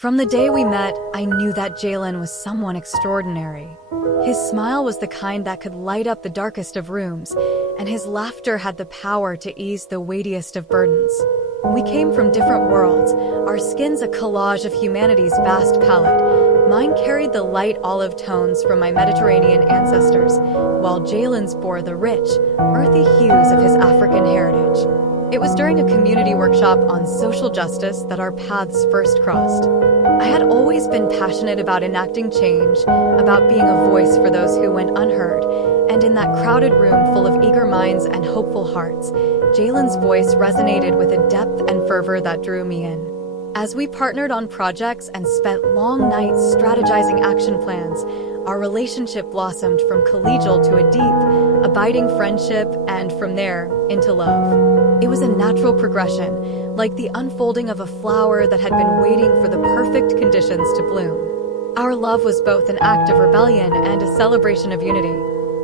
From the day we met, I knew that Jalen was someone extraordinary. His smile was the kind that could light up the darkest of rooms, and his laughter had the power to ease the weightiest of burdens. We came from different worlds, our skins a collage of humanity's vast palette. Mine carried the light olive tones from my Mediterranean ancestors, while Jalen's bore the rich, earthy hues of his African heritage. It was during a community workshop on social justice that our paths first crossed. I had always been passionate about enacting change, about being a voice for those who went unheard, and in that crowded room full of eager minds and hopeful hearts, Jalen's voice resonated with a depth and fervor that drew me in. As we partnered on projects and spent long nights strategizing action plans, our relationship blossomed from collegial to a deep, abiding friendship, and from there, into love. It was a natural progression, like the unfolding of a flower that had been waiting for the perfect conditions to bloom. Our love was both an act of rebellion and a celebration of unity.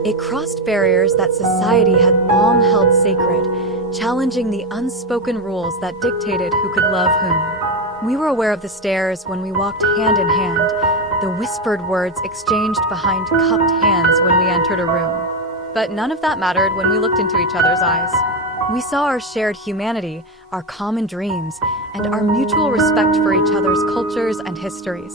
It crossed barriers that society had long held sacred, challenging the unspoken rules that dictated who could love whom. We were aware of the stares when we walked hand in hand, the whispered words exchanged behind cupped hands when we entered a room. But none of that mattered when we looked into each other's eyes. We saw our shared humanity, our common dreams, and our mutual respect for each other's cultures and histories.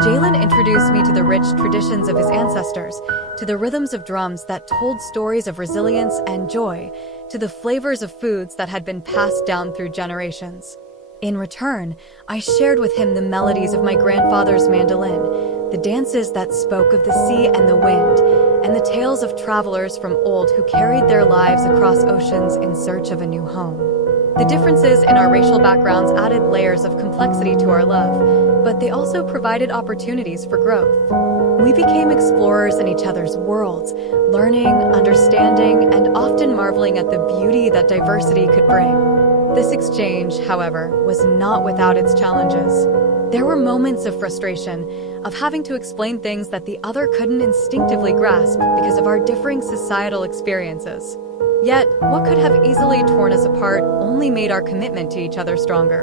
Jalen introduced me to the rich traditions of his ancestors, to the rhythms of drums that told stories of resilience and joy, to the flavors of foods that had been passed down through generations. In return, I shared with him the melodies of my grandfather's mandolin, the dances that spoke of the sea and the wind, and the tales of travelers from old who carried their lives across oceans in search of a new home. The differences in our racial backgrounds added layers of complexity to our love, but they also provided opportunities for growth. We became explorers in each other's worlds, learning, understanding, and often marveling at the beauty that diversity could bring. This exchange, however, was not without its challenges. There were moments of frustration, of having to explain things that the other couldn't instinctively grasp because of our differing societal experiences. Yet, what could have easily torn us apart only made our commitment to each other stronger.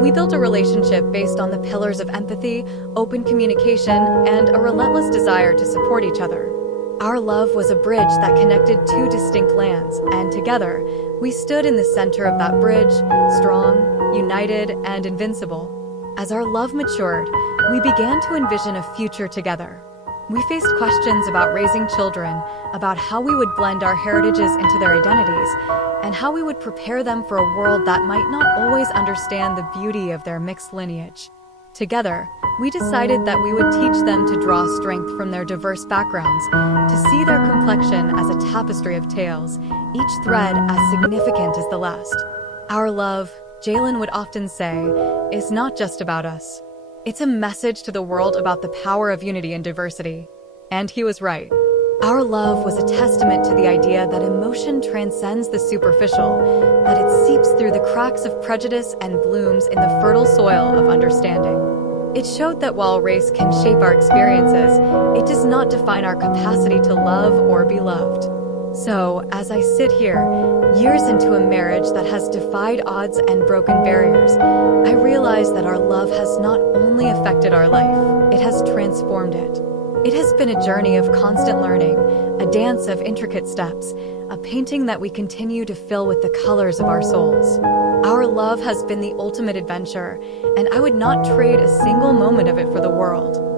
We built a relationship based on the pillars of empathy, open communication, and a relentless desire to support each other. Our love was a bridge that connected two distinct lands, and together, we stood in the center of that bridge, strong, united, and invincible. As our love matured, we began to envision a future together. We faced questions about raising children, about how we would blend our heritages into their identities, and how we would prepare them for a world that might not always understand the beauty of their mixed lineage. Together, we decided that we would teach them to draw strength from their diverse backgrounds, to see their complexion as a tapestry of tales, each thread as significant as the last. Our love, Jalen would often say, is not just about us. It's a message to the world about the power of unity and diversity. And he was right. Our love was a testament to the idea that emotion transcends the superficial, that it seeps through the cracks of prejudice and blooms in the fertile soil of understanding. It showed that while race can shape our experiences, it does not define our capacity to love or be loved. So, as I sit here, years into a marriage that has defied odds and broken barriers, I realize that our love has not only affected our life, it has transformed it. It has been a journey of constant learning, a dance of intricate steps, a painting that we continue to fill with the colors of our souls. Our love has been the ultimate adventure, and I would not trade a single moment of it for the world.